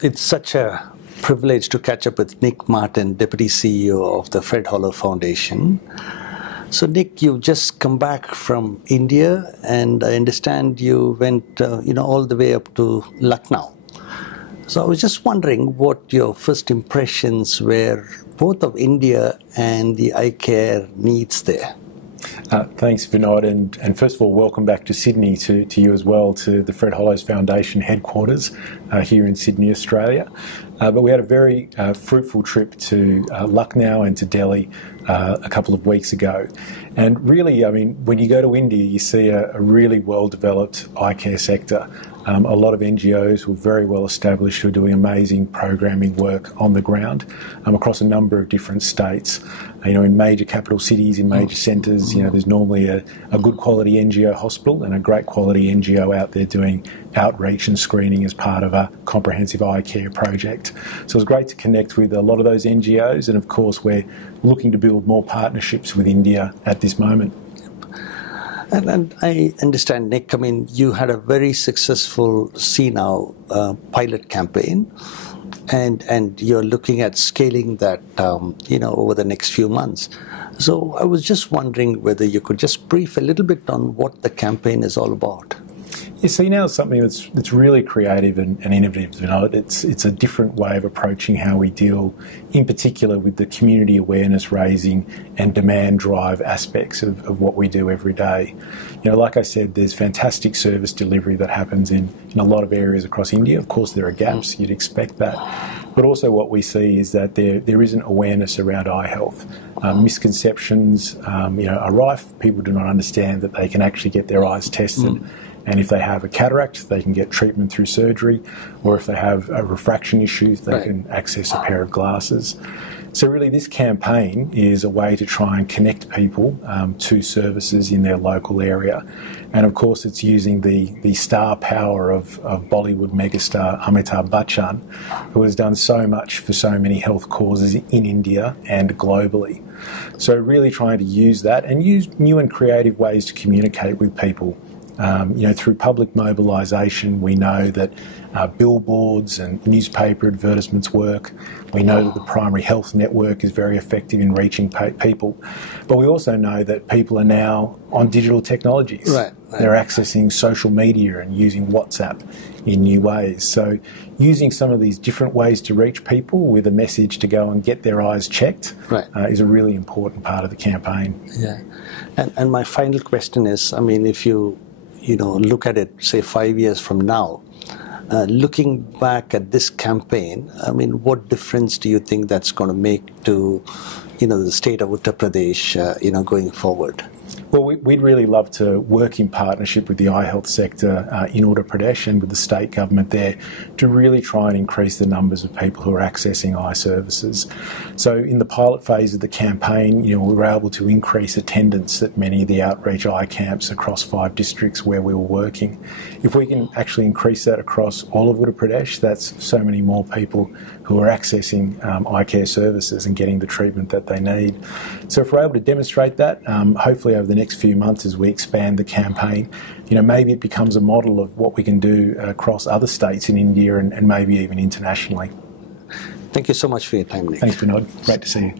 It's such a privilege to catch up with Nick Martin, Deputy CEO of the Fred Hollow Foundation. So Nick, you've just come back from India, and I understand you went all the way up to Lucknow. So I was just wondering what your first impressions were, both of India and the eye care needs there. Thanks, Vinod, and first of all, welcome back to Sydney, to you as well, to the Fred Hollows Foundation headquarters here in Sydney, Australia. But we had a very fruitful trip to Lucknow and to Delhi a couple of weeks ago. And really, I mean, when you go to India, you see a really well-developed eye care sector. A lot of NGOs who are very well established, who are doing amazing programming work on the ground across a number of different states. In major capital cities, in major centres, there's normally a good quality NGO hospital and a great quality NGO out there doing outreach and screening as part of a comprehensive eye care project. So it was great to connect with a lot of those NGOs, and of course we're looking to build more partnerships with India at this moment. And I understand, Nick, I mean, you had a very successful See Now pilot campaign, and you're looking at scaling that, over the next few months. So I was just wondering whether you could just brief a little bit on what the campaign is all about. Yeah, See Now is something that's really creative and innovative. It's a different way of approaching how we deal, in particular, with the community awareness raising and demand drive aspects of what we do every day. Like I said, there's fantastic service delivery that happens in a lot of areas across India. Of course, there are gaps, you'd expect that. But also what we see is that there isn't awareness around eye health. Misconceptions are rife. People do not understand that they can actually get their eyes tested. And if they have a cataract, they can get treatment through surgery, or if they have a refraction issue, they can access a pair of glasses. So really this campaign is a way to try and connect people to services in their local area. And of course it's using the star power of Bollywood megastar Amitabh Bachchan, who has done so much for so many health causes in India and globally. So really trying to use that and use new and creative ways to communicate with people. Through public mobilisation, we know that billboards and newspaper advertisements work. We know that the primary health network is very effective in reaching people. But we also know that people are now on digital technologies. They're accessing social media and using WhatsApp in new ways. So using some of these different ways to reach people with a message to go and get their eyes checked is a really important part of the campaign. Yeah. And my final question is, I mean, if you look at it, say 5 years from now, looking back at this campaign, I mean, what difference do you think that's going to make to, the state of Uttar Pradesh, going forward? Well, we'd really love to work in partnership with the eye health sector in Uttar Pradesh and with the state government there to really try and increase the numbers of people who are accessing eye services. So in the pilot phase of the campaign, we were able to increase attendance at many of the outreach eye camps across 5 districts where we were working. If we can actually increase that across all of Uttar Pradesh, that's so many more people who are accessing eye care services and getting the treatment that they need. So if we're able to demonstrate that, hopefully over the next few months as we expand the campaign, maybe it becomes a model of what we can do across other states in India and maybe even internationally. Thank you so much for your time, Nick. Thanks, Vinod. Great to see you.